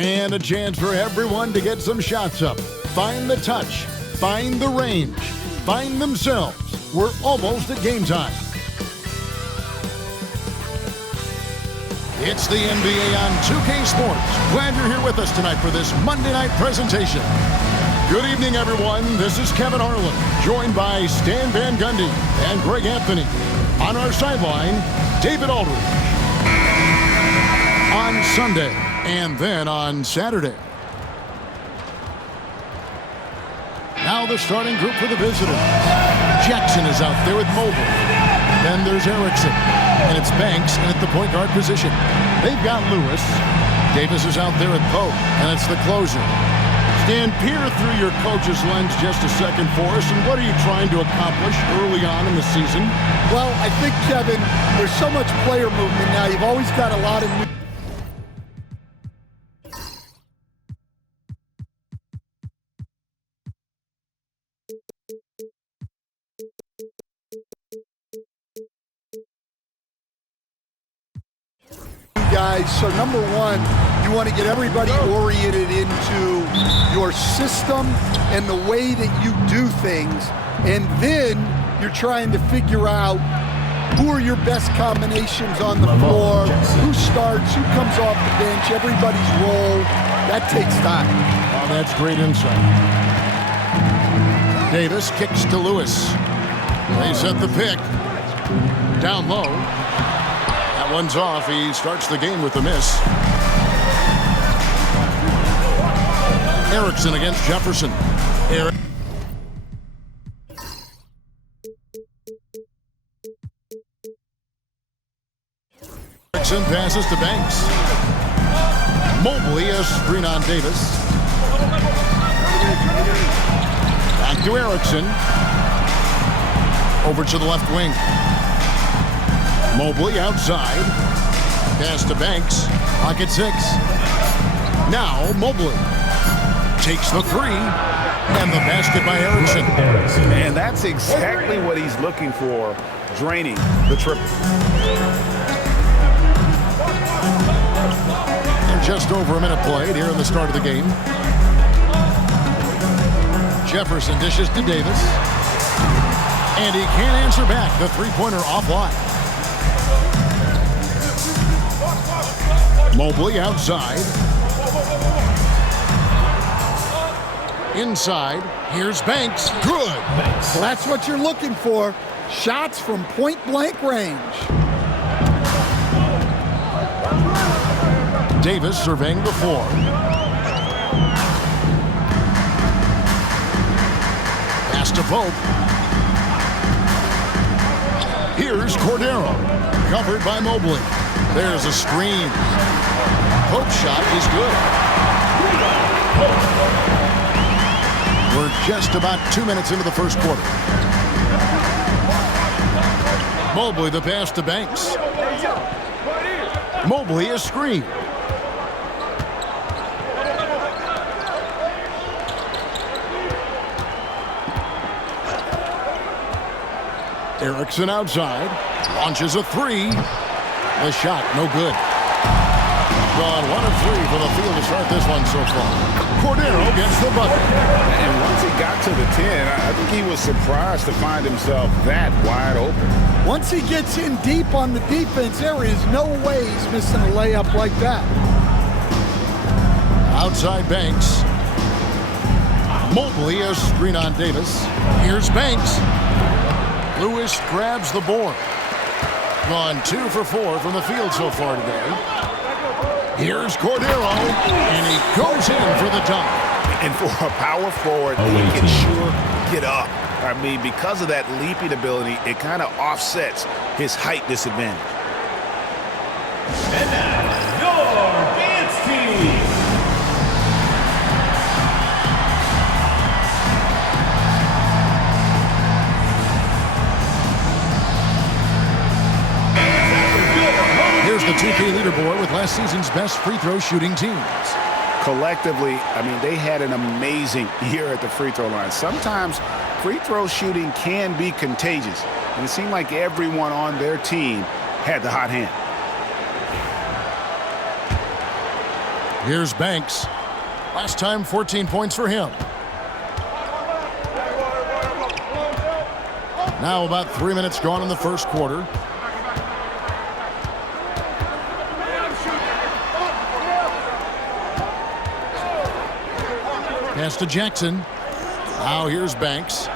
And a chance for everyone to get some shots up. Find the touch. Find the range. Find themselves. We're almost at game time. It's the NBA on 2K Sports. Glad you're here with us tonight for this Monday night presentation. Good evening, everyone. This is Kevin Harlan, joined by Stan Van Gundy and Greg Anthony. On our sideline, David Aldridge. On Sunday, and then on Saturday. Now the starting group for the visitors. Jackson is out there with Mobile. Then there's Erickson. And it's Banks in at the point guard position. They've got Lewis. Davis is out there with Pope. And it's the closer. Stan, peer through your coach's lens just a second for us. And what are you trying to accomplish early on in the season? Well, I think, Kevin, there's so much player movement now. You've always got a lot of new guys. So number one, you want to get everybody oriented into your system and the way that you do things. And then you're trying to figure out who are your best combinations on the floor, who starts, who comes off the bench, everybody's role. That takes time. Oh, that's great insight. Davis kicks to Lewis. They set the pick. Down low. That one's off. He starts the game with a miss. Erickson against Jefferson. Erickson passes to Banks. Mobley, a screen on Davis. Back to Erickson. Over to the left wing. Mobley outside. Pass to Banks. Pocket 6. Now Mobley takes the three. And the basket by Erickson. And that's exactly what he's looking for, draining the triple. And just over a minute played here in the start of the game. Jefferson dishes to Davis. And he can't answer back. The three-pointer offline. Mobley outside. Inside. Here's Banks. Good. Well, that's what you're looking for. Shots from point-blank range. Davis surveying the floor. Pass to Pope. Here's Cordero. Covered by Mobley. There's a screen. Pope's shot is good. We're just about 2 minutes into the first quarter. Mobley the pass to Banks. Mobley a screen. Erickson outside. Launches a three. The shot, no good. Gone 1 of 3 for the field to start this one so far. Cordero gets the bucket. And once he got to the 10, I think he was surprised to find himself that wide open. Once he gets in deep on the defense, there is no way he's missing a layup like that. Outside Banks. Mobley a screen on Davis. Here's Banks. Lewis grabs the board. Gone 2 for 4 from the field so far today. Here's Cordero, and he goes in for the dunk. And for a power forward, he can sure get up. I mean, because of that leaping ability, it kind of offsets his height disadvantage. And that's your dance team. Here's the 2K leaderboard with last season's best free throw shooting teams. Collectively, I mean, they had an amazing year at the free throw line. Sometimes free throw shooting can be contagious, and it seemed like everyone on their team had the hot hand. Here's Banks. Last time, 14 points for him. Now about 3 minutes gone in the first quarter. Pass to Jackson. Now here's Banks.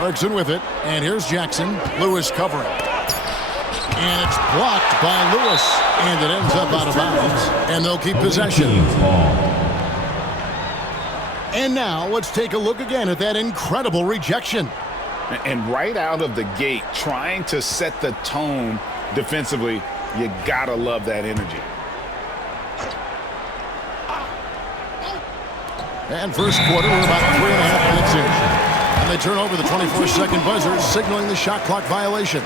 Erickson with it. And here's Jackson. Lewis covering. And it's blocked by Lewis. And it ends up out of bounds. And they'll keep possession. And now let's take a look again at that incredible rejection. And right out of the gate, trying to set the tone defensively, you gotta love that energy. And first quarter, we're about 3.5 minutes in. And they turn over the 24-second buzzer, signaling the shot clock violation.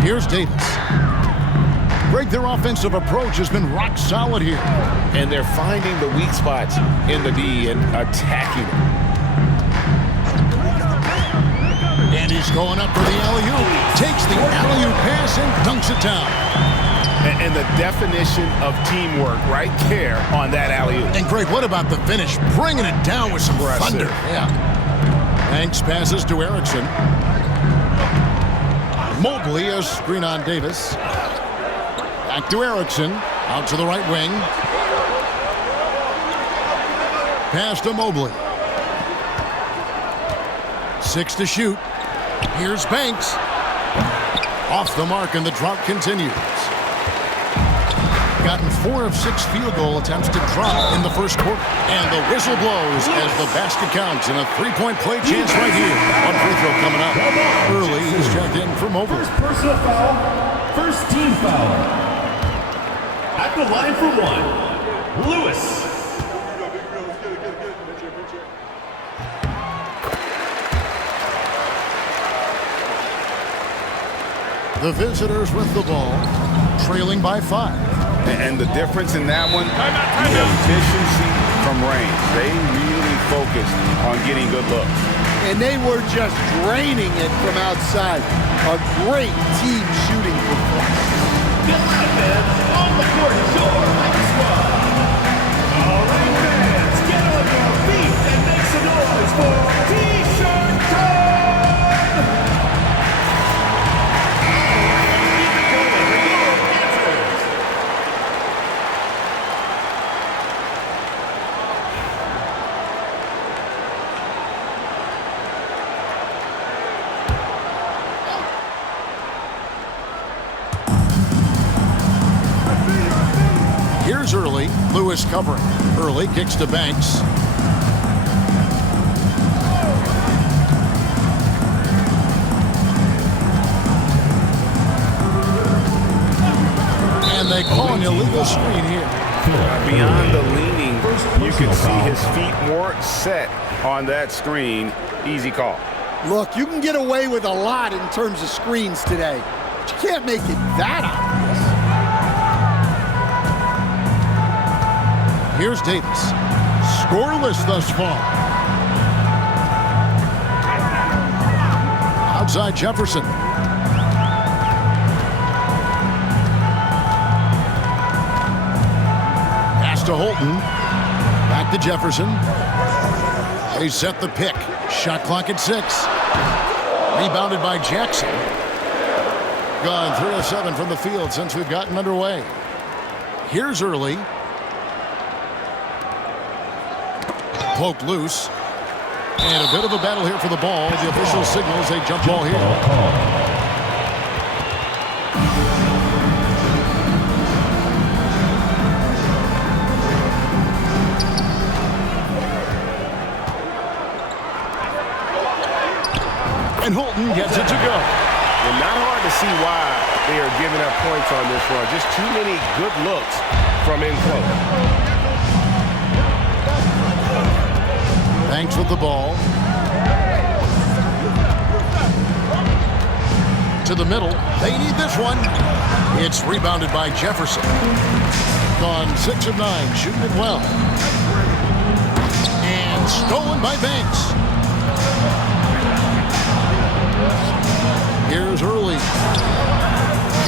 Here's Davis. Greg, their offensive approach has been rock solid here. And they're finding the weak spots in the D and attacking it. And he's going up for the alley-oop. Takes the alley-oop pass and dunks it down. And the definition of teamwork right there on that alley-oop. And Greg, what about the finish? Bringing it down with some thunder. Yeah. Banks passes to Erickson. Mobley, a screen on Davis. Back to Erickson. Out to the right wing. Pass to Mobley. 6 to shoot. Here's Banks. Off the mark, and the drought continues. Gotten 4 of 6 field goal attempts to drop in the first quarter. And the whistle blows as the basket counts, and a 3-point play chance right here. One free throw coming up. Early, he's checked in for Mobley. First personal foul, first team foul. At the line for 1, Lewis. The visitors with the ball, trailing by 5. And the difference in that one, the efficiency from range. They really focused on getting good looks. And they were just draining it from outside. A great team shooting performance. On the court is your high squad. All right, fans, get on your feet and make some noise for T-shirt time! Here's Early. Lewis covering. Early kicks to Banks. And they call an illegal screen here. Beyond the leaning, you can see his feet more set on that screen. Easy call. Look, you can get away with a lot in terms of screens today. But you can't make it that obvious. Here's Davis. Scoreless thus far. Outside Jefferson. Pass to Holton. Back to Jefferson. They set the pick. Shot clock at 6. Rebounded by Jackson. Gone 3 of 7 from the field since we've gotten underway. Here's Early. Poked loose. And a bit of a battle here for the ball. The official signals a jump ball here. And Holton gets it to go. And not hard to see why they are giving up points on this run. Just too many good looks from in close. Banks with the ball. To the middle. They need this one. It's rebounded by Jefferson. Gone 6 of 9, shooting it well. And stolen by Banks.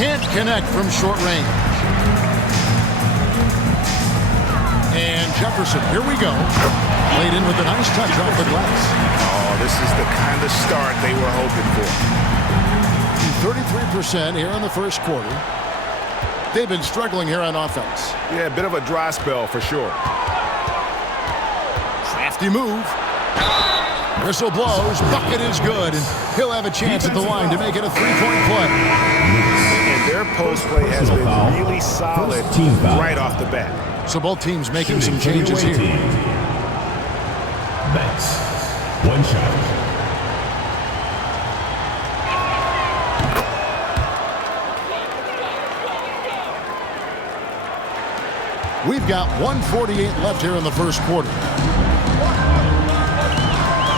Can't connect from short range. And Jefferson, here we go. Laid in with a nice touch off the glass. Oh, this is the kind of start they were hoping for. 33% here in the first quarter. They've been struggling here on offense. Yeah, a bit of a dry spell for sure. Crafty move. Whistle blows. Bucket is good. And he'll have a chance at the line to make it a three-point play. And their post play has been really solid right off the bat. So both teams making some changes here. Banks. One shot. We've got 1:48 left here in the first quarter.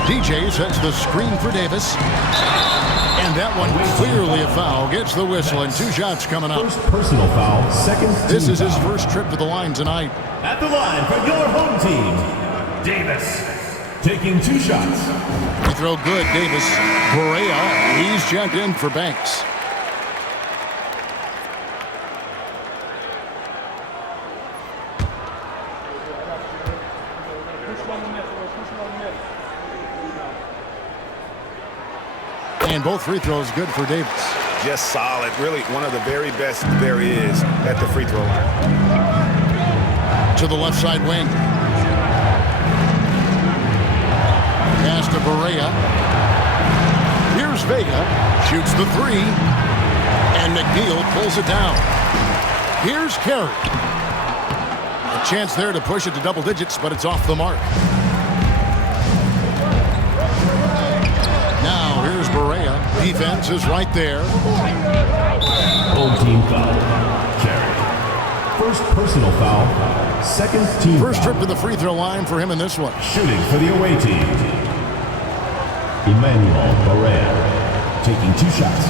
DJ sets the screen for Davis. And that one clearly a foul. Gets the whistle and 2 shots coming up. First personal foul, second team This is his foul. first trip to the line tonight. At the line for your home team, Davis. Taking 2 shots. Free throw good, Davis. Correa, he's checked in for Banks. And both free throws good for Davis. Just solid. Really one of the very best there is at the free throw line. To the left side wing. Pass to Correa. Here's Vega. Shoots the 3. And McNeil pulls it down. Here's Carey. A chance there to push it to double digits, but it's off the mark. Now here's Correa. Defense is right there. Home team foul. Carey. First personal foul, second team First foul. trip to the free throw line for him in this one. Shooting for the away team, Emmanuel Correa. Taking 2 shots.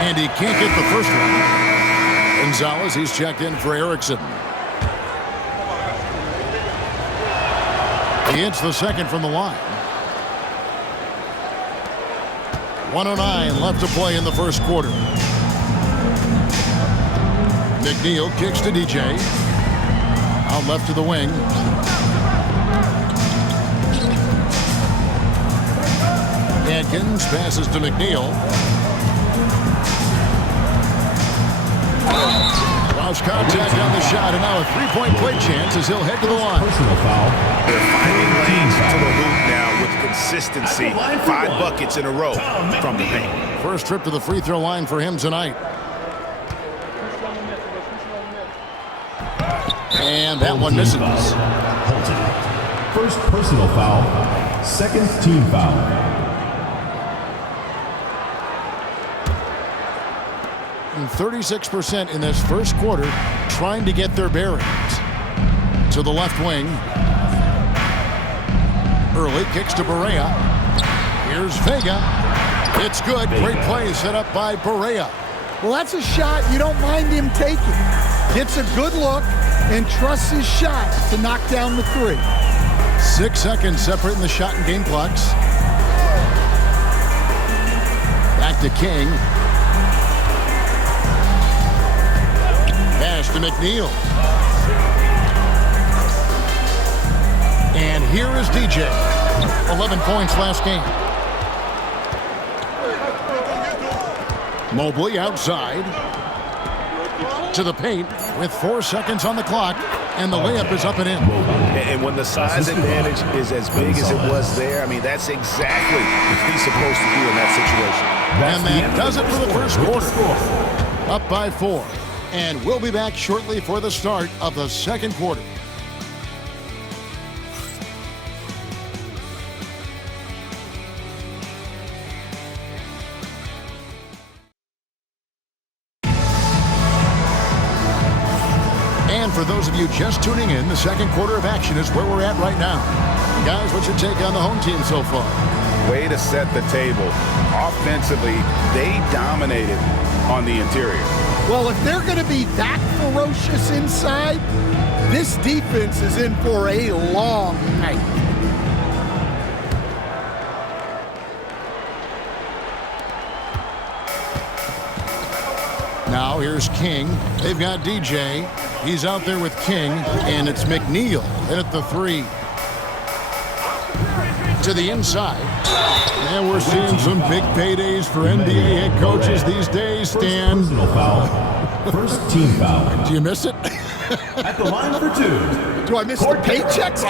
And he can't get the first one. Gonzalez, he's checked in for Erickson. He hits the second from the line. 1:09 left to play in the first quarter. McNeil kicks to DJ. Out left to the wing. Atkins passes to McNeil. Lost contact on the shot, and now a three-point play chance as he'll head to the line. Personal foul. They're finding lanes to the hoop now with consistency. 5 buckets in a row from the paint. First trip to the free throw line for him tonight. And that one misses. Holton. First personal foul, second team foul. And 36% in this first quarter trying to get their bearings. To the left wing. Early kicks to Correa. Here's Vega. It's good. Great play set up by Correa. Well, that's a shot you don't mind him taking. Gets a good look and trusts his shot to knock down the 3. 6 seconds separating the shot and game clocks. Back to King. Pass to McNeil. And here is DJ. 11 points last game. Mobley outside. To the paint with 4 seconds on the clock. And the layup is up and in. And when the size advantage is as big as it was there, I mean, that's exactly what he's supposed to do in that situation. And that does it for the first quarter. Up by 4. And we'll be back shortly for the start of the second quarter. And for those of you just tuning in, the second quarter of action is where we're at right now. Guys, what's your take on the home team so far? Way to set the table. Offensively, they dominated on the interior. Well, if they're going to be that ferocious inside, this defense is in for a long night. Now here's King. They've got DJ. He's out there with King, and it's McNeil in at the 3. To the inside. And we're seeing some big paydays for NBA head coaches these days, Stan. Personal foul. First team foul. Do you miss it? At the line for 2. Do I miss the paychecks?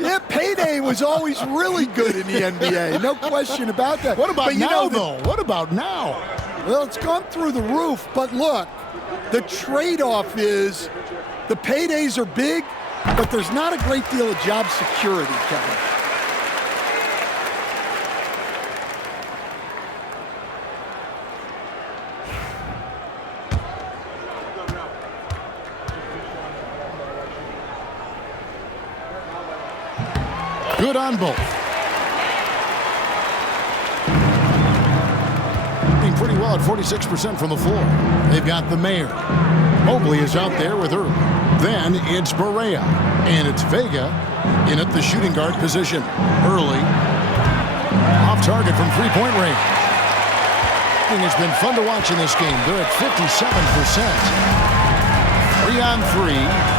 Yeah, payday was always really good in the NBA. No question about that. What about but now, though? What about now? Well, it's gone through the roof, but look, the trade-off is the paydays are big, but there's not a great deal of job security, Kevin. Good on both. Being pretty well at 46% from the floor. They've got the mayor. Mobley is out there with Earl. Then it's Barea. And it's Vega in at the shooting guard position. Early. Off target from three-point range. It's been fun to watch in this game. They're at 57%. 3-on-3.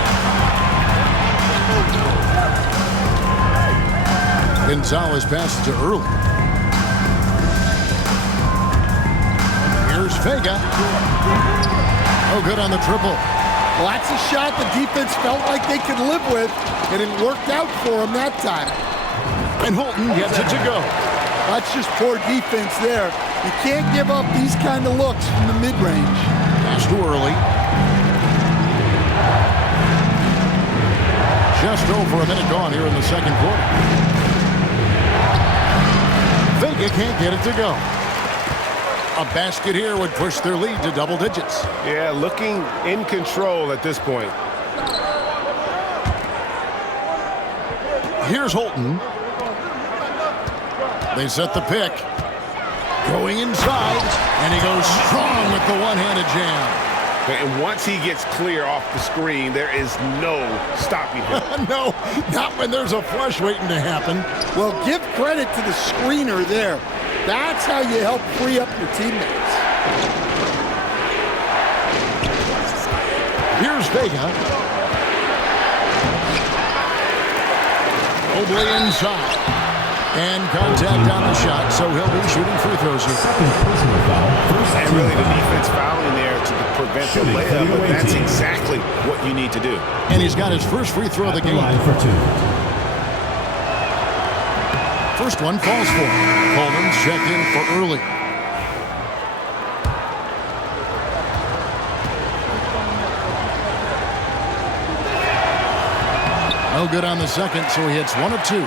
Gonzalez passes to Early. Here's Vega. Oh, good on the triple. Well, that's a shot the defense felt like they could live with, and it worked out for them that time. And Holton gets it to go. That's just poor defense there. You can't give up these kind of looks from the mid-range. Pass to Early. Just over a minute gone here in the second quarter. Vega can't get it to go. A basket here would push their lead to double digits. Yeah, looking in control at this point. Here's Holton. They set the pick. Going inside, and he goes strong with the one-handed jam. And once he gets clear off the screen, there is no stopping him. No, not when there's a flush waiting to happen. Well, give credit to the screener there. That's how you help free up your teammates. Here's Vega. Mobley inside. And contact on the shot, so he'll be shooting free throws here. Second personal foul. First And team really the foul. defense fouling there to prevent the Shooting for layup, the but away that's team. exactly what you need to do. And he's got his first free throw of the At the game. line for 2. First one falls for him. Coleman's checked in for Early. No good on the second, so he hits 1 of 2.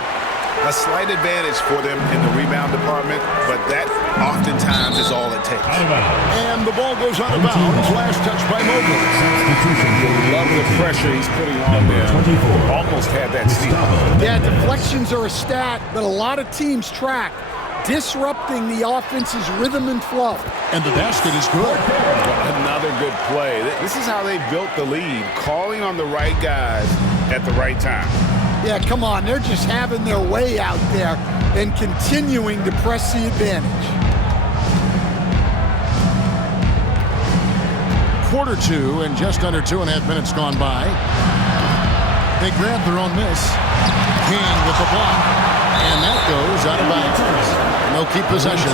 A slight advantage for them in the rebound department, but that oftentimes is all it takes. Out of bounds. And the ball goes out of bounds. Last touch by Mobley. Substitution for Love the pressure he's putting on number them. 24. Almost had that steal. Gustavo. Yeah, deflections are a stat that a lot of teams track, disrupting the offense's rhythm and flow. And the basket is good. Another good play. This is how they built the lead, calling on the right guys at the right time. Yeah, come on, they're just having their way out there and continuing to press the advantage. Quarter 2 and just under 2.5 minutes gone by. They grab their own miss. King with the block. And that goes out of bounds. They'll keep possession.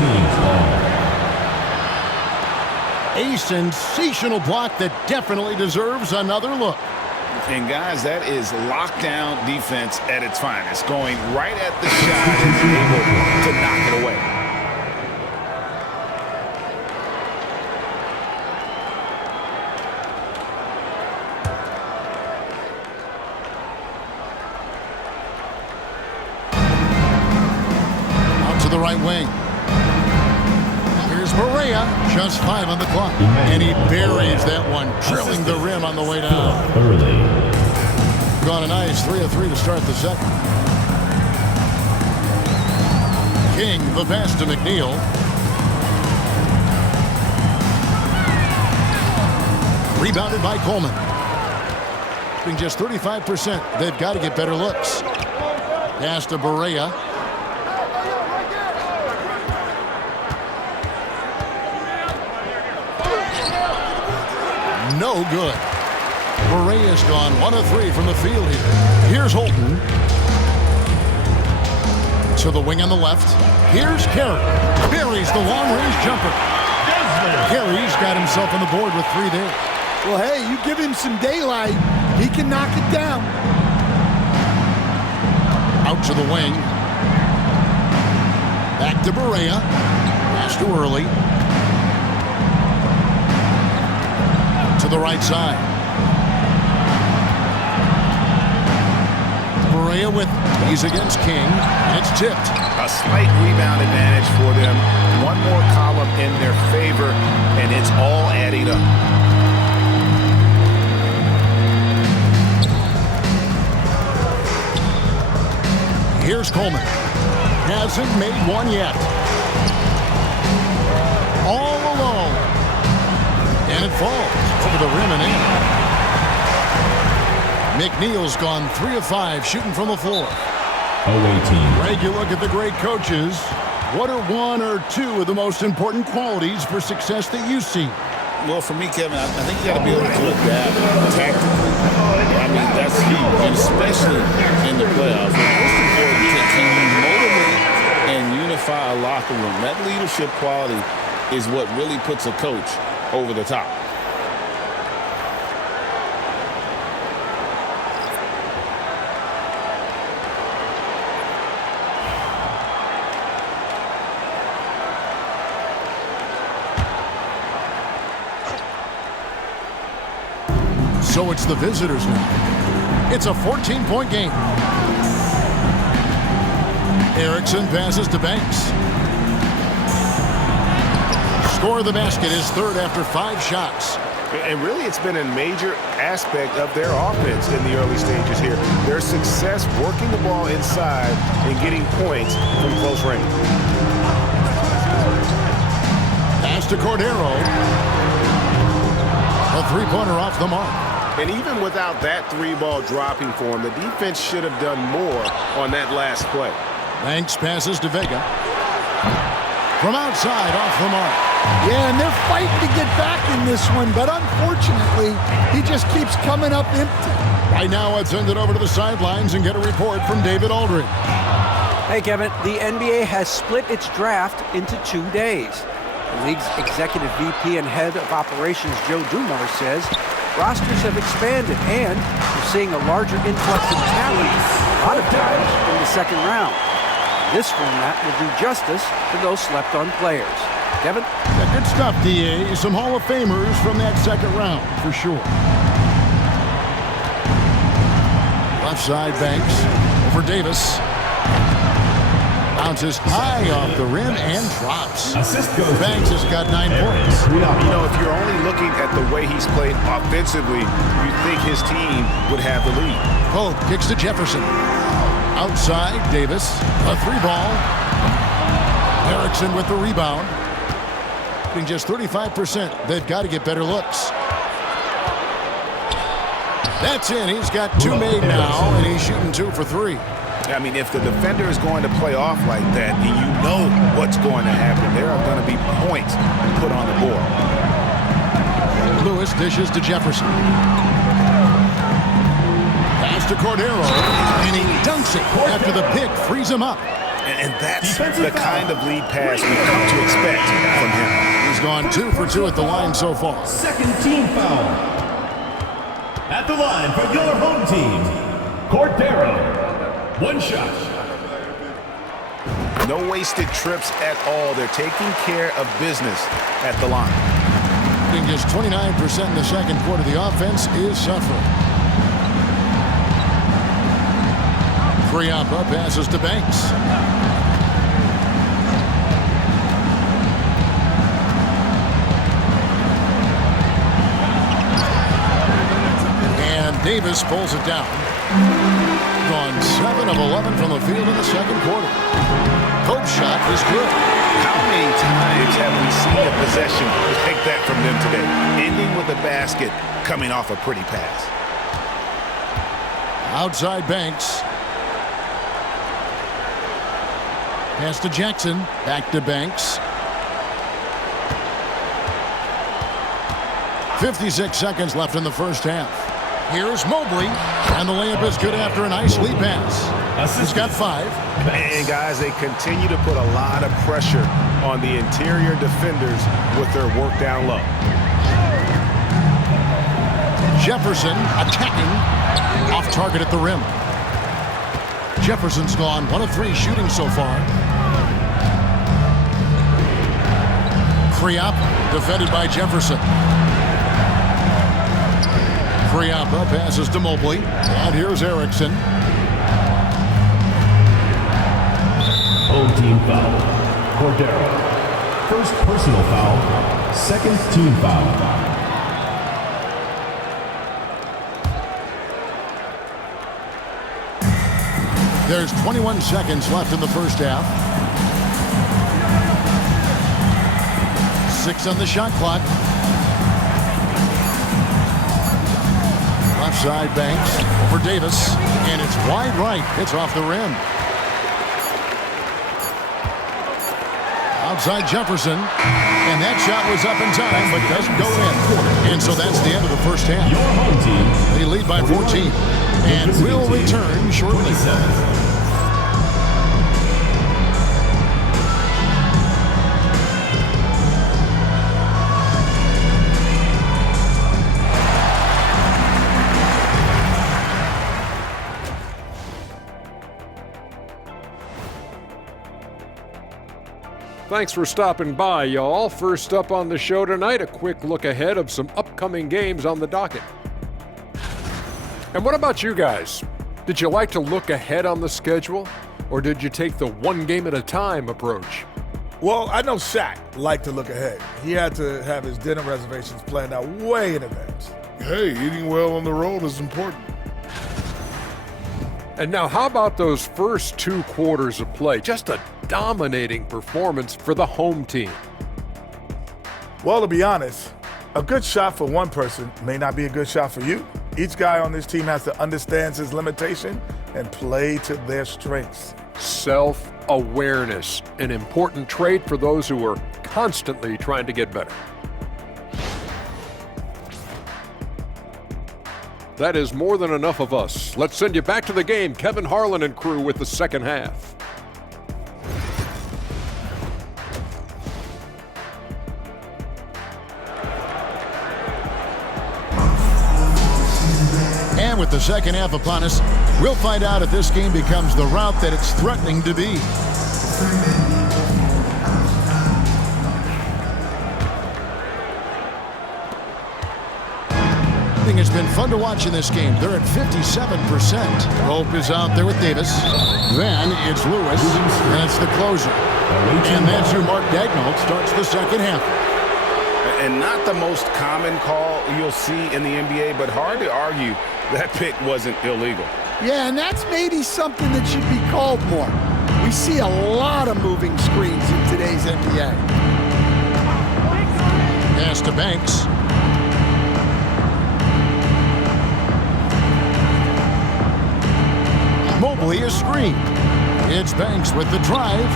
A sensational block that definitely deserves another look. And guys, that is lockdown defense at its finest, going right at the shot and able to knock it away. Out to the right wing. Here's Barea, just 5 on the clock. And he buries that one, drilling the rim on the way down. Early. Gone a nice 3 of 3 to start the second. King, the pass to McNeil. Rebounded by Coleman. Being just 35%, they've got to get better looks. Pass to Barea. No good. Correa's gone 1 of 3 from the field here. Here's Holton. To the wing on the left. Here's Carey. Carey's the long-range jumper. Carey's got himself on the board with 3 there. Well, hey, you give him some daylight, he can knock it down. Out to the wing. Back to Correa. Pass too early. To the right side. Correa with it. He's against King. It's tipped. A slight rebound advantage for them. One more column in their favor, and it's all adding up. Here's Coleman. Hasn't made one yet. All alone. And it falls over the rim and in. McNeil's gone 3 of 5 shooting from the floor. Away team. Greg, you look at the great coaches. What are 1 or 2 of the most important qualities for success that you see? Well, for me, Kevin, I think you got to be able to adapt tactically. I mean, that's huge, and especially in the playoffs. Most important, can you motivate and unify a locker room? That leadership quality is what really puts a coach over the top. So it's the visitors now. It's a 14-point game. Erickson passes to Banks. Score of the basket is third after 5 shots. And really, it's been a major aspect of their offense in the early stages here. Their success working the ball inside and getting points from close range. Pass to Cordero. A 3-pointer off the mark. And even without that 3-ball dropping for him, the defense should have done more on that last play. Banks passes to Vega. From outside, off the mark. Yeah, and they're fighting to get back in this one, but unfortunately, he just keeps coming up empty. Right now, let's send it over to the sidelines and get a report from David Aldridge. Hey, Kevin, the NBA has split its draft into 2 days. The league's executive VP and head of operations, Joe Dumars, says rosters have expanded and we're seeing a larger influx of talent, a lot of times in the second round. This format will do justice to those slept-on players. Kevin? Yeah, good stuff, D.A. Some Hall of Famers from that second round, for sure. Left side, Banks. Over Davis. Bounces high off the rim and drops. Banks has got 9 points. You know, if you're only looking at the way he's played offensively, you'd think his team would have the lead. Pope kicks to Jefferson. Outside, Davis. A 3-ball. Erickson with the rebound. Being just 35%. They've got to get better looks. That's in. He's got 2 made now, and he's shooting 2 for 3. I mean, if the defender is going to play off like that, and you know what's going to happen, there are going to be points put on the board. Lewis dishes to Jefferson. Pass to Cordero, and he dunks it after the pick frees him up. And that's the kind of lead pass we've come to expect from him. He's gone 2 for 2 at the line so far. Second team foul. At the line for your home team, Cordero. 1 shot. No wasted trips at all. They're taking care of business at the line. Being just 29% in the second quarter, the offense is suffering. Friampa passes to Banks. And Davis pulls it down. Gone 7 of 11 from the field in the second quarter. Pope's shot is good. How many times have we seen a possession like that from them today? Ending with a basket, coming off a pretty pass. Outside Banks. Pass to Jackson. Back to Banks. 56 seconds left in the first half. Here's Mobley, and the layup is good after a nice lead pass. He's got 5. And guys, they continue to put a lot of pressure on the interior defenders with their work down low. Jefferson attacking, off target at the rim. Jefferson's gone 1 of 3 shooting so far. Kriop defended by Jefferson. Kriapa passes to Mobley, and here's Erickson. Home team foul. Cordero. First personal foul. Second team foul. There's 21 seconds left in the first half. 6 on the shot clock. Left side, Banks over Davis, and it's wide right. It's off the rim. Outside Jefferson, and that shot was up in time, but doesn't go in. And so that's the end of the first half. Your home team. They lead by 14, and will return shortly. Thanks for stopping by, y'all. First up on the show tonight, a quick look ahead of some upcoming games on the docket. And what about you guys? Did you like to look ahead on the schedule, or did you take the one game at a time approach? Well, I know Shaq liked to look ahead. He had to have his dinner reservations planned out way in advance. Hey, eating well on the road is important. And now, how about those first 2 quarters of play? Just a dominating performance for the home team. Well, to be honest, a good shot for one person may not be a good shot for you. Each guy on this team has to understand his limitation and play to their strengths. Self-awareness, an important trait for those who are constantly trying to get better. That is more than enough of us. Let's send you back to the game. Kevin Harlan and crew with the second half. And with the second half upon us, we'll find out if this game becomes the route that it's threatening to be. It's been fun to watch in this game. They're at 57%. Hope is out there with Davis. Then it's Lewis, and it's the closer. And that's who Mark Daigneault starts the second half. And not the most common call you'll see in the NBA, but hard to argue that pick wasn't illegal. Yeah, and that's maybe something that should be called more. We see a lot of moving screens in today's NBA. Pass to Banks. Mobley is screened. It's Banks with the drive.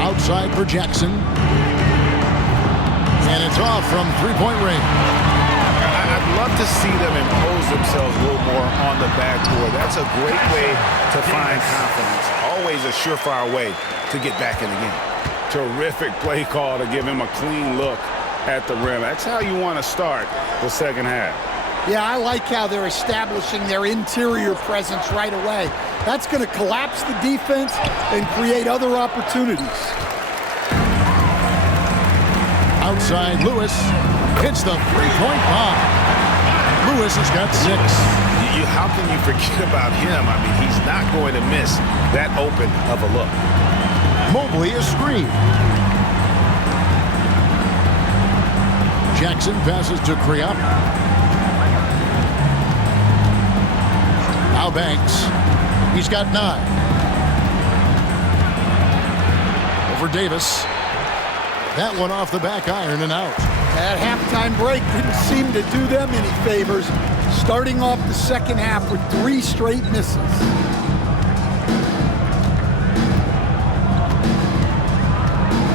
Outside for Jackson. And it's off from three-point range. I'd love to see them impose themselves a little more on the backboard. That's a great way to find confidence. Always a surefire way to get back in the game. Terrific play call to give him a clean look at the rim. That's how you want to start the second half. Yeah, I like how they're establishing their interior presence right away. That's going to collapse the defense and create other opportunities. Outside, Lewis hits the three-point bomb. Lewis has got 6. How can you forget about him? I mean, he's not going to miss that open of a look. Mobley is screened. Jackson passes to Kriop. Now Banks. He's got 9. Over Davis. That one off the back iron and out. That halftime break didn't seem to do them any favors. Starting off the second half with 3 straight misses.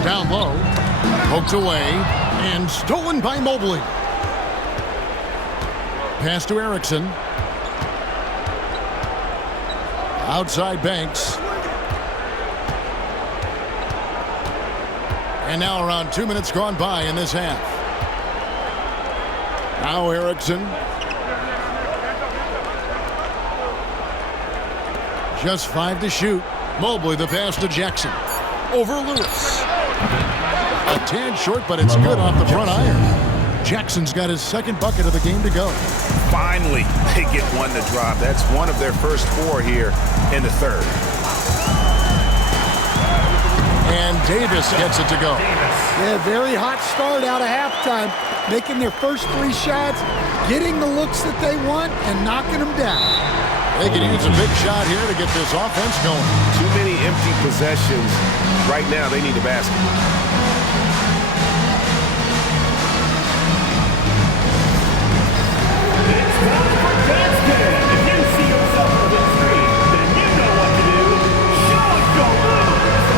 Down low. Poked away. And stolen by Mobley. Pass to Erickson. Outside Banks. And now around 2 minutes gone by in this half. Now Erickson. Just 5 to shoot. Mobley the pass to Jackson. Over Lewis. A tad short, but it's good off the front iron. Jackson's got his second bucket of the game to go. Finally, they get one to drop. That's one of their first 4 here in the third. And Davis gets it to go. Yeah, very hot start out of halftime. Making their first 3 shots, getting the looks that they want, and knocking them down. They can use a big shot here to get this offense going. Too many empty possessions. Right now, they need a basket. It's time for Gaston. If you see yourself on the screen, then you know what to do. Show us your moves.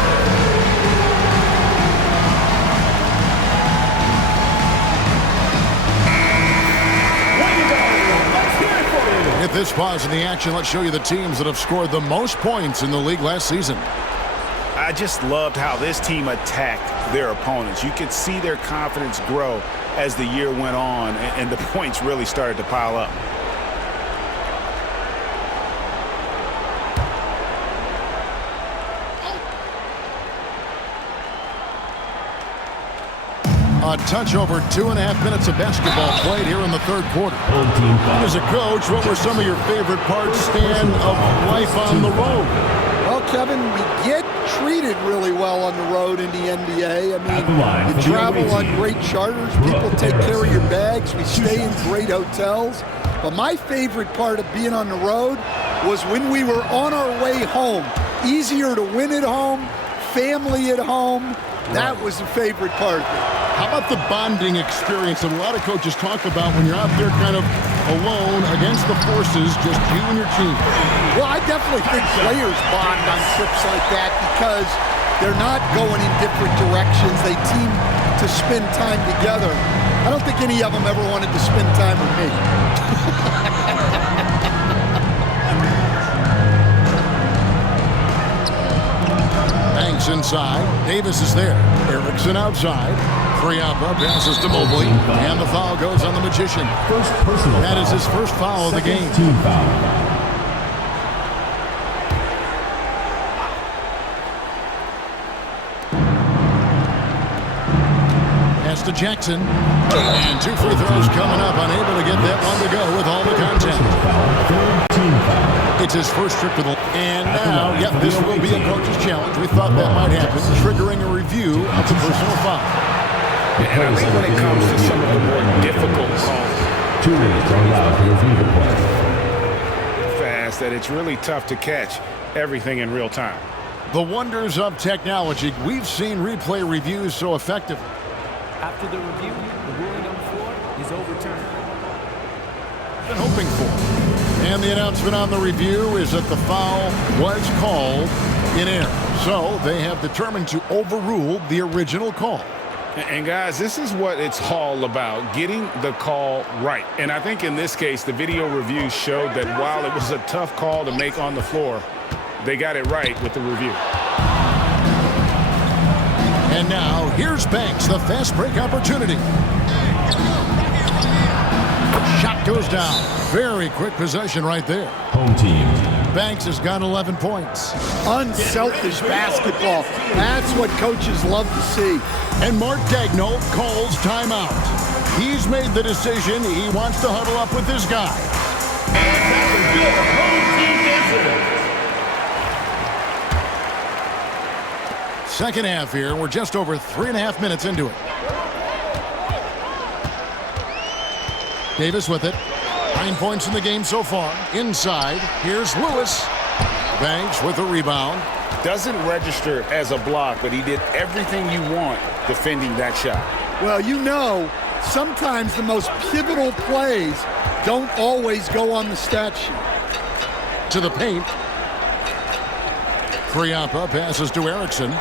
Way to go. Let's hear it for you. Hit this pause in the action. Let's show you the teams that have scored the most points in the league last season. I just loved how this team attacked their opponents. You could see their confidence grow as the year went on, and the points really started to pile up. A touch over 2.5 minutes of basketball played here in the third quarter. As a coach, what were some of your favorite parts, Stan, of life on the road? Well, Kevin, we get treated really well on the road in the NBA. I mean, you travel on great charters. People take care of your bags. We stay in great hotels. But my favorite part of being on the road was when we were on our way home. Easier to win at home, family at home. That was the favorite part of it. How about the bonding experience that a lot of coaches talk about when you're out there kind of alone against the forces, just you and your team? Well, I definitely think players bond on trips like that because they're not going in different directions. They team to spend time together. I don't think any of them ever wanted to spend time with me. Banks inside. Davis is there. Erickson outside. Kriapa passes to Mobley. And the foul goes on the Magician. That is his first foul of the game. Team foul. Pass to Jackson. And 2 free throws coming up. Unable to get that one to go with all the contact. Team foul. It's his first trip to the... And now, yep, this will be a coach's challenge. We thought that might happen. Triggering a review of the personal foul. And I think when it comes to some of the more difficult calls, 2 minutes are allowed to review the play. fast that it's really tough to catch everything in real time. The wonders of technology. We've seen replay reviews so effective. After the review, the ruling on the floor is overturned. Been hoping for. And the announcement on the review is that the foul was called in error. So they have determined to overrule the original call. And guys, this is what it's all about, getting the call right. And I think in this case, the video review showed that while it was a tough call to make on the floor, they got it right with the review. And now, here's Banks, the fast break opportunity. Shot goes down. Very quick possession right there. Home team. Banks has got 11 points. Unselfish basketball. That's what coaches love to see. And Mark Daigneault calls timeout. He's made the decision. He wants to huddle up with this guy. Second half here. We're just over 3.5 minutes into it. Davis with it. 9 points in the game so far. Inside, here's Lewis. Banks with a rebound. Doesn't register as a block, but he did everything you want defending that shot. Well, you know, sometimes the most pivotal plays don't always go on the stat sheet. To the paint. Kriapa passes to Erickson.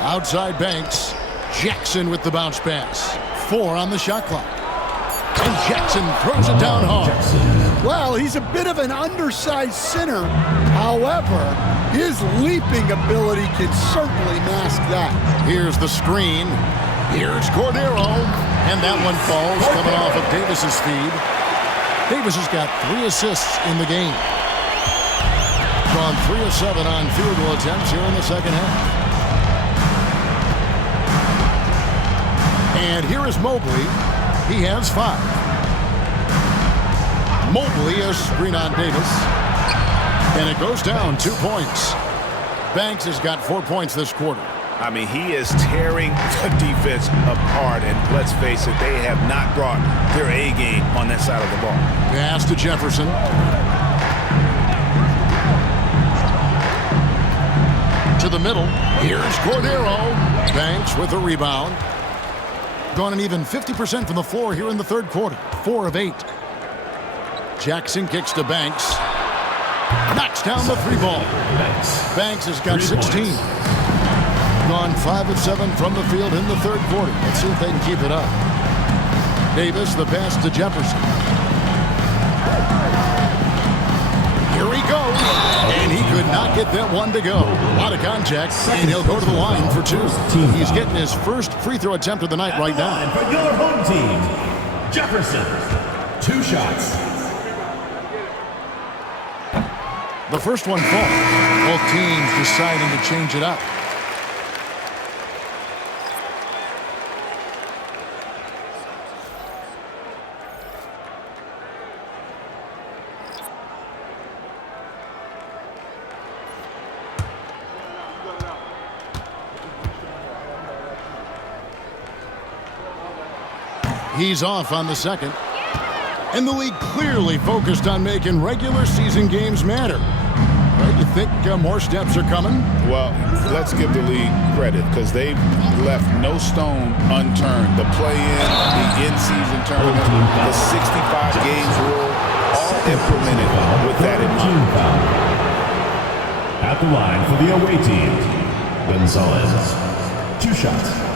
Outside Banks. Jackson with the bounce pass. 4 on the shot clock. And Jackson throws it down hard. Well, he's a bit of an undersized center. However, his leaping ability can certainly mask that. Here's the screen. Here's Cordero. And that one falls, coming off of Davis's feed. Davis has got 3 assists in the game. Gone 3 of 7 on field goal attempts here in the second half. And here is Mobley. He has 5. Mobley a screen on Davis. And it goes down 2 points. Banks has got 4 points this quarter. I mean, he is tearing the defense apart. And let's face it, they have not brought their A game on that side of the ball. Pass to Jefferson. To the middle. Here's Cordero. Banks with a rebound. Gone an even 50% from the floor here in the third quarter. 4 of 8. Jackson kicks to Banks. Knocks down the 3-ball. Banks has got 16. Gone 5 of 7 from the field in the third quarter. Let's see if they can keep it up. Davis, the pass to Jefferson. Here he goes. And he could not get that one to go. A lot of contact, and he'll go to the line for 2. He's getting his first free throw attempt of the night right now. And for your home team, Jefferson. 2 shots. The first one falls. Both teams deciding to change it up. He's off on the second. And the league clearly focused on making regular season games matter. Right, you think more steps are coming? Well, let's give the league credit because they've left no stone unturned. The play-in, the in-season tournament, the 65 games rule, all implemented with that in mind. At the line for the away team, Gonzalez. 2 shots.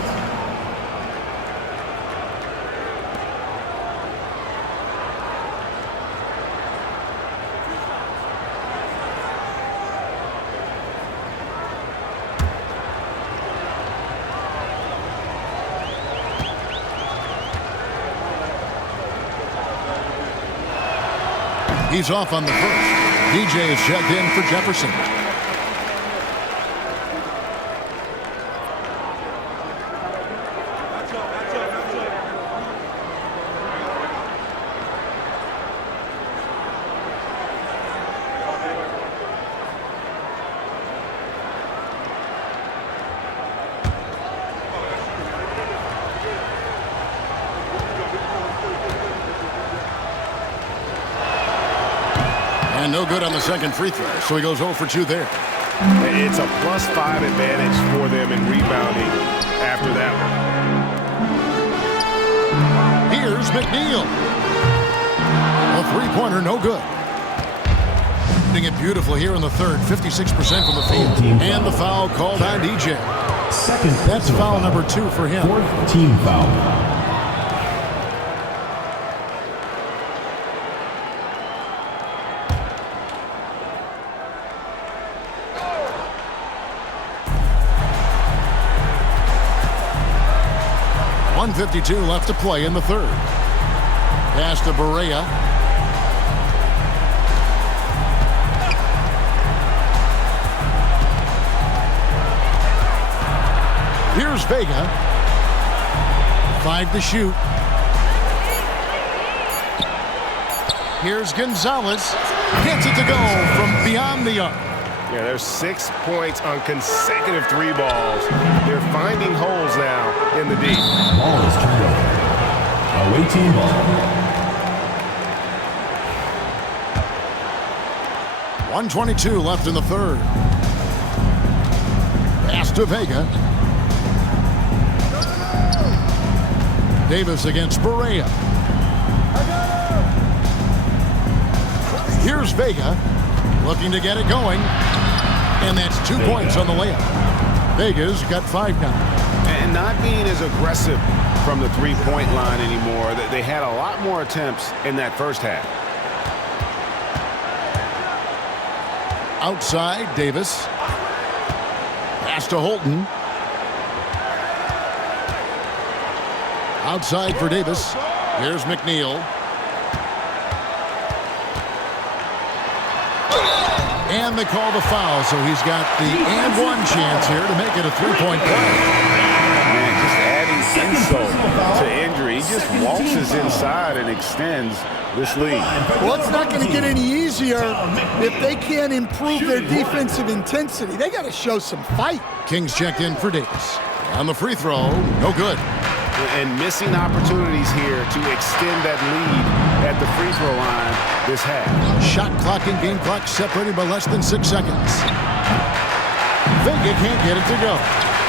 He's off on the first. DJ is checked in for Jefferson. And no good on the second free throw, so he goes 0 for 2 there. It's a +5 advantage for them in rebounding after that one. Here's McNeil. A 3-pointer, no good. Hitting it beautiful here in the third, 56% from the field. And the foul called on DJ. That's foul number 2 for him. 4th team foul. .152 left to play in the third. Pass to Barea. Here's Vega. 5 to shoot. Here's Gonzalez. Gets it to go from beyond the arc. Yeah, there's 6 points on consecutive 3 balls. They're finding holes now in the D. Ball is turned over. Away team ball. 1:22 left in the third. Pass to Vega. Davis against Barea. Here's Vega. Looking to get it going. And that's 2 points on the layup. Vega's got 5 now. And not being as aggressive from the three-point line anymore. They had a lot more attempts in that first half. Outside, Davis. Pass to Holton. Outside for Davis. Here's McNeil. And they call the foul, so he's got the and one chance here to make it a three-point play. Man, just adding insult to injury. He just waltzes inside and extends this lead. Well, it's not going to get any easier if they can't improve their defensive intensity. They got to show some fight. Kings checked in for Davis. On the free throw, no good. And missing opportunities here to extend that lead at the free throw line this half. Shot clock and game clock separated by less than 6 seconds. Vega can't get it to go.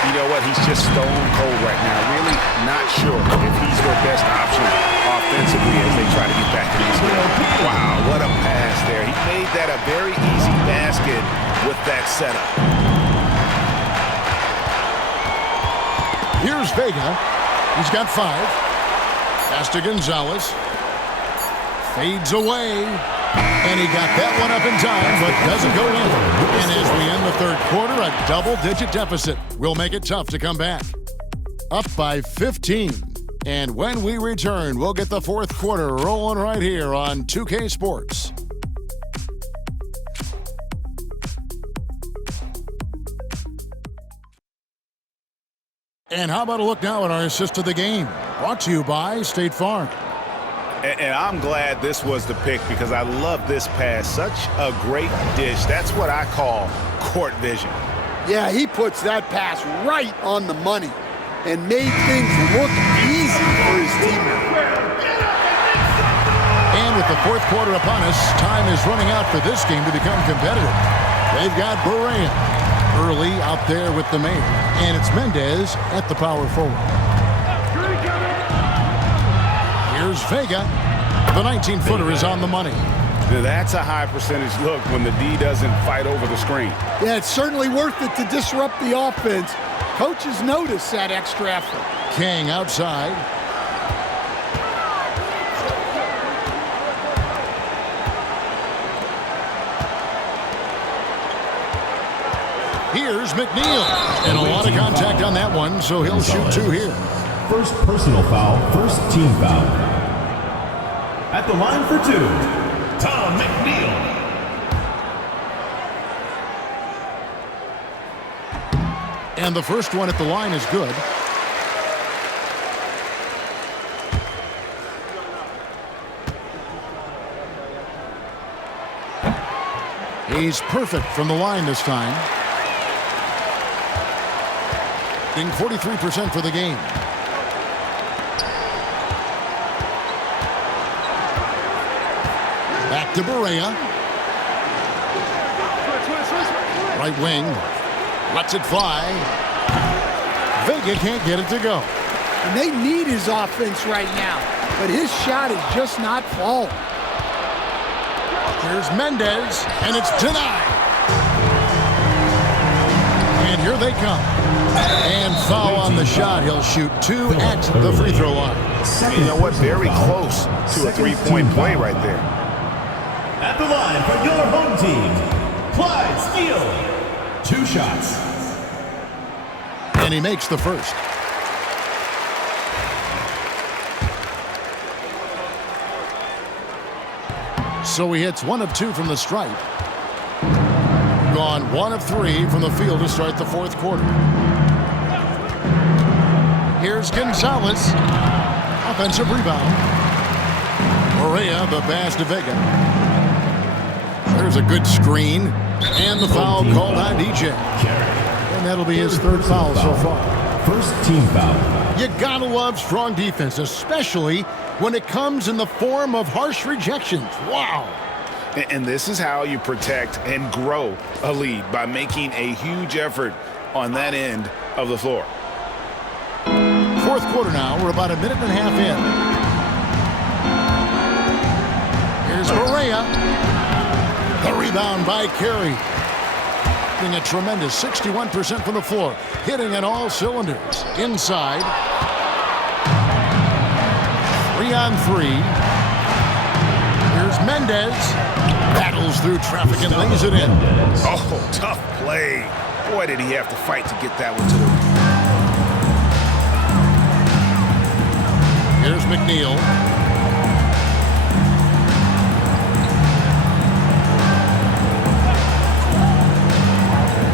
You know what? He's just stone cold right now. Really not sure if he's their best option offensively as they try to get back in this game. Wow, what a pass there. He made that a very easy basket with that setup. Here's Vega. He's got 5. Pass to Gonzalez. Fades away. And he got that one up in time, but doesn't go in. And as we end the third quarter, a double-digit deficit will make it tough to come back. Up by 15. And when we return, we'll get the fourth quarter rolling right here on 2K Sports. And how about a look now at our assist of the game? Brought to you by State Farm. And I'm glad this was the pick because I love this pass. Such a great dish. That's what I call court vision. Yeah, he puts that pass right on the money and made things look easy for his teammate. And with the fourth quarter upon us, time is running out for this game to become competitive. They've got Berea early out there with the man, and it's Mendez at the power forward. Here's Vega. The 19-footer is on the money. That's a high percentage look when the D doesn't fight over the screen. Yeah, it's certainly worth it to disrupt the offense. Coaches notice that extra effort. King outside. Here's McNeil. And a lot of contact on that one, so he'll shoot 2 here. First personal foul, first team foul. At the line for 2, Tom McNeil. And the first one at the line is good. He's perfect from the line this time. Being 43% for the game. Back to Berea. Right wing. Lets it fly. Vega can't get it to go. And they need his offense right now, but his shot is just not falling. Here's Mendez, and it's denied. And here they come. And foul on the shot. He'll shoot 2 at the free throw line. You know what? Very close to a three-point play right there. At the line for your home team, Clyde Steele. 2 shots. And he makes the first. So he hits 1 of 2 from the stripe. Gone 1 of 3 from the field to start the fourth quarter. Here's Gonzalez. Offensive rebound. Berea, the pass to Vega. There's a good screen. And the foul called on DJ. And that'll be his 3rd foul so far. First team foul. You gotta love strong defense, especially when it comes in the form of harsh rejections. Wow. And this is how you protect and grow a lead, by making a huge effort on that end of the floor. Fourth quarter now. We're about a minute and a half in. Here's Berea. The rebound by Carey. A tremendous 61% from the floor. Hitting on all cylinders. Inside. 3-on-3. Here's Mendez. Battles through traffic and lays it in. Oh, tough play. Boy, did he have to fight to get that one to the rim. Here's McNeil.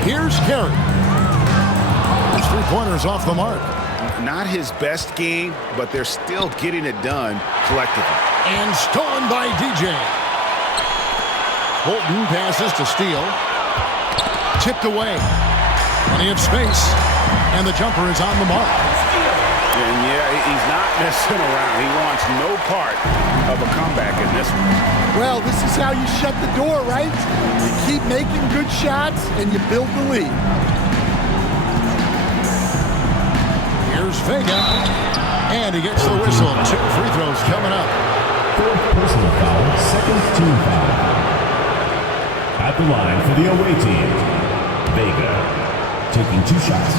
Here's Carey. His three-pointers off the mark. Not his best game, but they're still getting it done collectively. And stolen by DJ. Holton passes to Steele. Tipped away. Plenty of space. And the jumper is on the mark. And yeah, he's not messing around. He wants no part of a comeback in this one. Well, this is how you shut the door, right? You keep making good shots and you build the lead. Here's Vega. And he gets the whistle. 2 free throws coming up. Fourth personal foul, second team foul. At the line for the away team, Vega taking 2 shots.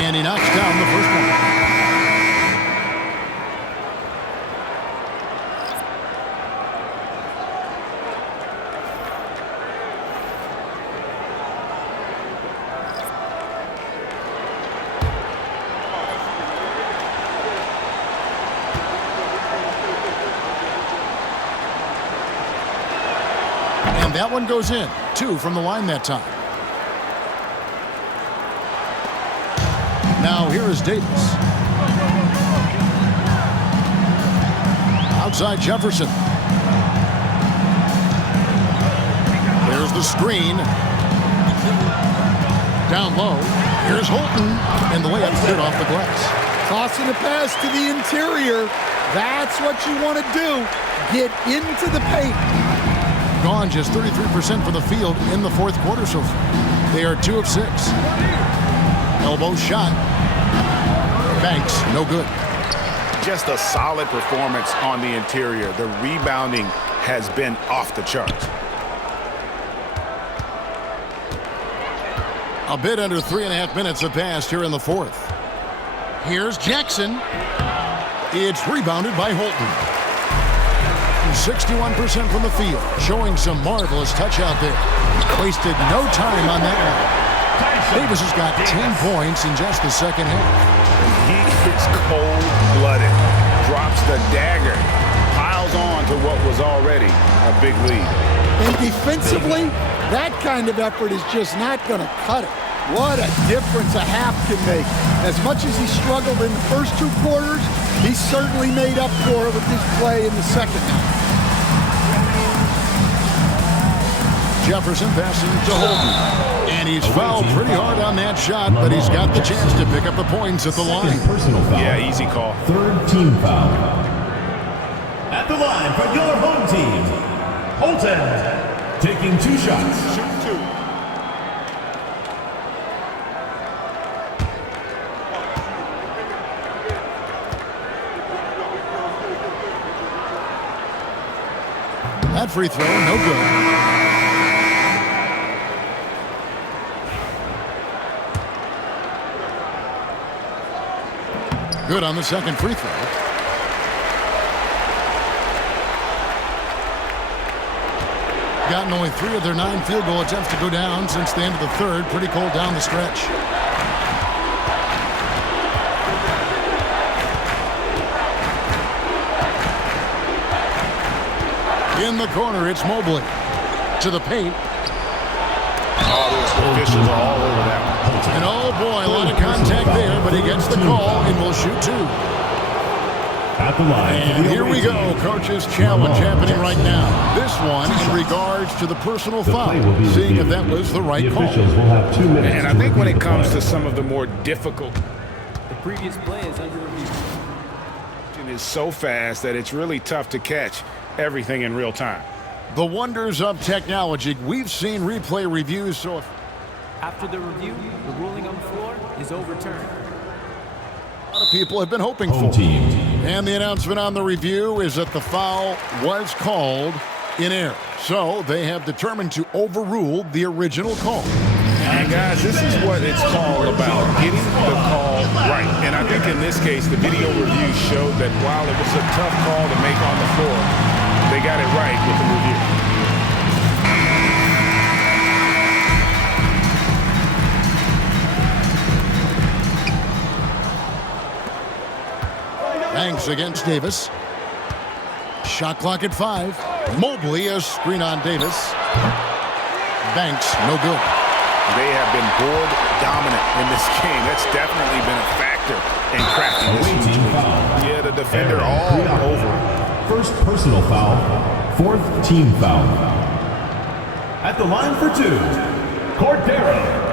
And he knocks down the first one. And that one goes in. 2 from the line that time. Now here is Davis. Outside Jefferson. There's the screen. Down low. Here's Holton. And the layup cleared off the glass. Tossing a pass to the interior. That's what you want to do. Get into the paint. Gone just 33% from the field in the fourth quarter so far. They are 2 of 6. Elbow shot. Banks, no good. Just a solid performance on the interior. The rebounding has been off the charts. A bit under 3.5 minutes have passed here in the fourth. Here's Jackson. It's rebounded by Holton. 61% from the field, showing some marvelous touch out there. Wasted no time on that one. Davis has got 10 points in just the second half. He is cold-blooded. Drops the dagger. Piles on to what was already a big lead. And defensively, that kind of effort is just not going to cut it. What a difference a half can make. As much as he struggled in the first 2 quarters, he certainly made up for it with his play in the second half. Jefferson passing to Holton. And he's fouled pretty hard on that shot, but he's got the chance to pick up the points at the line. Personal foul. Yeah, easy call. Third team foul. At the line for your home team, Holton taking 2 shots. Shoot 2. That free throw, no good. Good on the second free throw. Gotten only 3 of their 9 field goal attempts to go down since the end of the third. Pretty cold down the stretch. In the corner, it's Mobley. To the paint. Oh, the officials are all over that one. And oh boy, a lot of contact there, but he gets the call and will shoot 2. At the line. And here we go, coach's challenge happening right now. This one in regards to the personal foul, seeing if that was the right call. Officials will have 2 minutes. And I think when it comes to some of the more difficult, The previous play is under review. it is so fast that it's really tough to catch everything in real time. The wonders of technology. We've seen replay reviews, so After the review, the ruling on the floor is overturned. a lot of people have been hoping Home for. team. And the announcement on the review is that the foul was called in error. So they have determined to overrule the original call. And guys, this is what it's called about, getting the call right. And I think in this case, the video review showed that while it was a tough call to make on the floor, they got it right with the review. Banks against Davis. Shot clock at 5. Mobley, a screen on Davis. Banks, no good. They have been board dominant in this game. That's definitely been a factor in crafting this Team situation. foul. Yeah, the defender all over it. First personal foul, fourth team foul. At the line for 2, Cordero.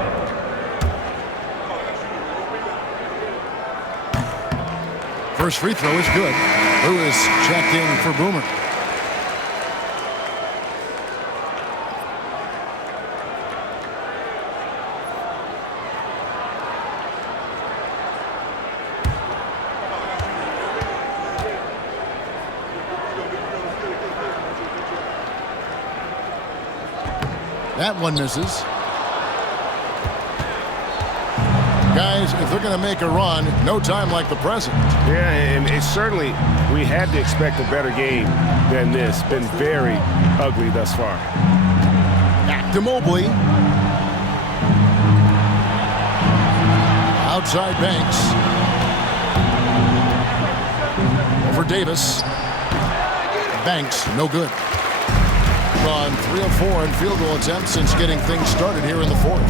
First free throw is good. Lewis checked in for Boomer. That one misses. Guys, if they're going to make a run, no time like the present. Yeah, and it's certainly, we had to expect a better game than this. Been very ugly thus far. Back to Mobley. Outside Banks. Over Davis. Banks, no good. Gone 3 of 4 in field goal attempts since getting things started here in the fourth.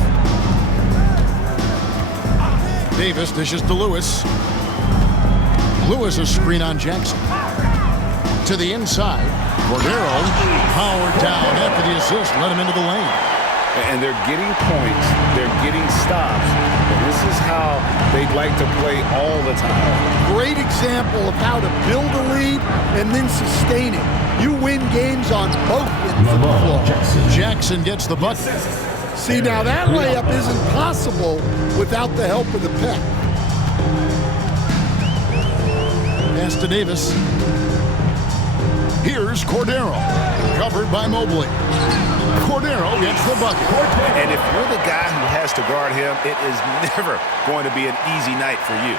Davis dishes to Lewis. Lewis a screen on Jackson. To the inside. Cordero powered down after the assist, let him into the lane. And they're getting points, they're getting stops, and this is how they'd like to play all the time. Great example of how to build a lead and then sustain it. You win games on both ends of the floor. Jackson gets the bucket. See, now that layup isn't possible without the help of the pick. Pass to Davis. Here's Cordero, covered by Mobley. Cordero gets the bucket. And if you're the guy who has to guard him, it is never going to be an easy night for you.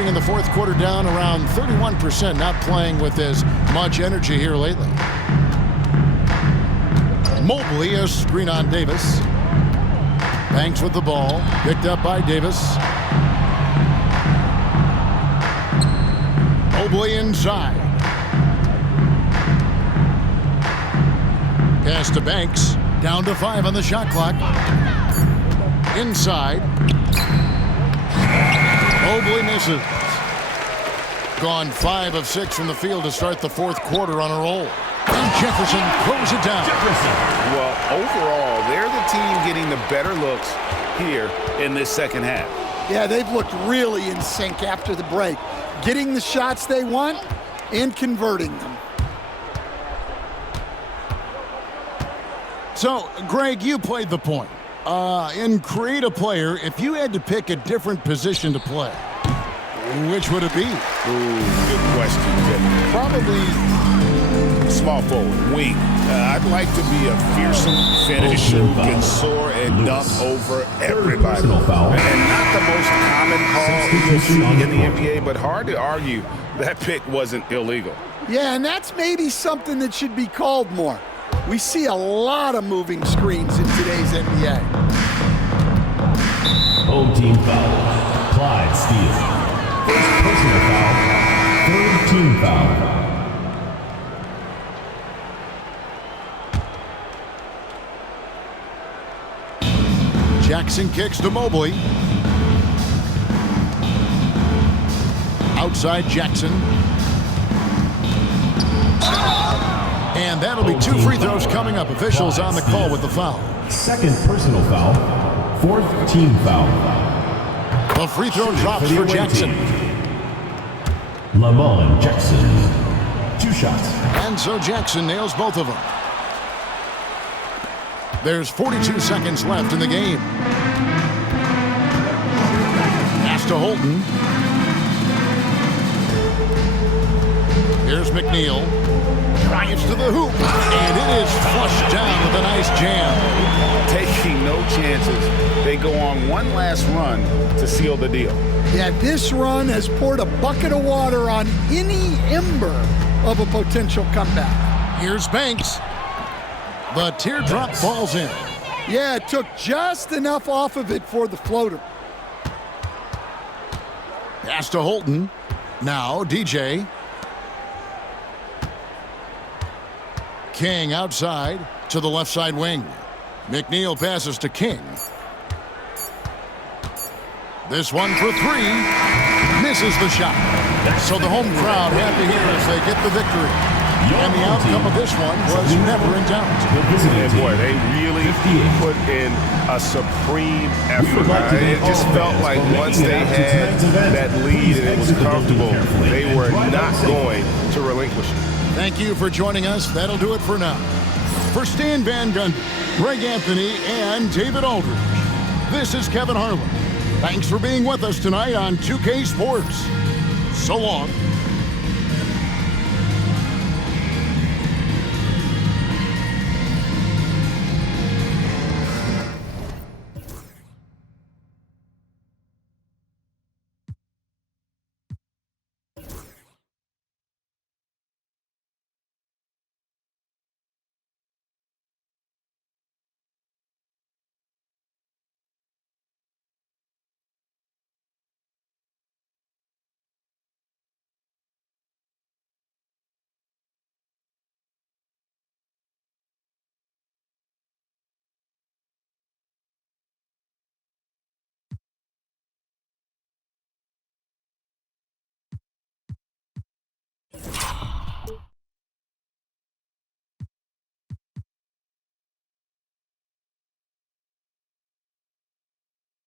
In the fourth quarter, down around 31%, not playing with as much energy here lately. Mobley, a screen on Davis. Banks with the ball, picked up by Davis. Mobley inside. Pass to Banks, down to 5 on the shot clock. Inside. Mobley misses. Gone 5 of 6 from the field to start the fourth quarter on a roll. And Jefferson throws it down. Well, overall, they're the team getting the better looks here in this second half. Yeah, they've looked really in sync after the break. Getting the shots they want and converting them. So, Greg, you played the point. In Create a Player, if you had to pick a different position to play, which would it be? Ooh, good question, Jim. Probably small forward, wing. I'd like to be a fearsome finisher who can soar and dunk over everybody. And not the most common call you'll see in the NBA, but hard to argue that pick wasn't illegal. Yeah, and that's maybe something that should be called more. We see a lot of moving screens in today's NBA. Home team foul. Clyde steals. First personal foul. Third team foul. Jackson kicks to Mobley. Outside Jackson. And that'll be 2 free throws coming up. Officials on the call with the foul. Second personal foul. Fourth team foul. The free throw drops for Jackson. Lamont Jackson. 2 shots. And so Jackson nails both of them. There's 42 seconds left in the game. Pass to Holton. Here's McNeil. Drives to the hoop. And it is flushed down with a nice jam. Taking no chances. They go on one last run to seal the deal. Yeah, this run has poured a bucket of water on any ember of a potential comeback. Here's Banks. The teardrop falls in. Yeah, it took just enough off of it for the floater. Pass to Holton. Now DJ. King outside to the left side wing. McNeil passes to King. This one for 3. Misses the shot. So the home crowd happy here as they get the victory. And the outcome of this one was never in doubt. And boy, they really put in a supreme effort. It just felt like once they had that lead and it was comfortable, they were not going to relinquish it. Thank you for joining us. That'll do it for now. For Stan Van Gundy, Greg Anthony, and David Aldridge, this is Kevin Harlan. Thanks for being with us tonight on 2K Sports. So long.